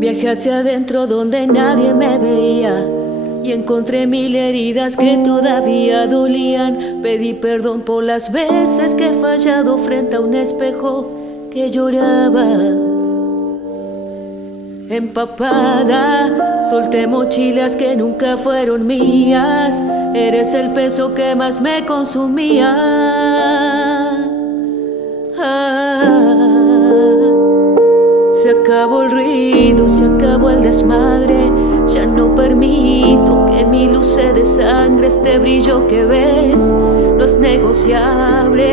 Viajé hacia adentro donde nadie me veía y encontré 1000 heridas que todavía dolían. Pedí perdón por las veces que he fallado frente a un espejo que lloraba. Empapada, solté mochilas que nunca fueron mías. Eres el peso que más me consumía. Se acabó el ruido, se acabó el desmadre. Ya no permito que mi luz se desangre. Este brillo que ves no es negociable.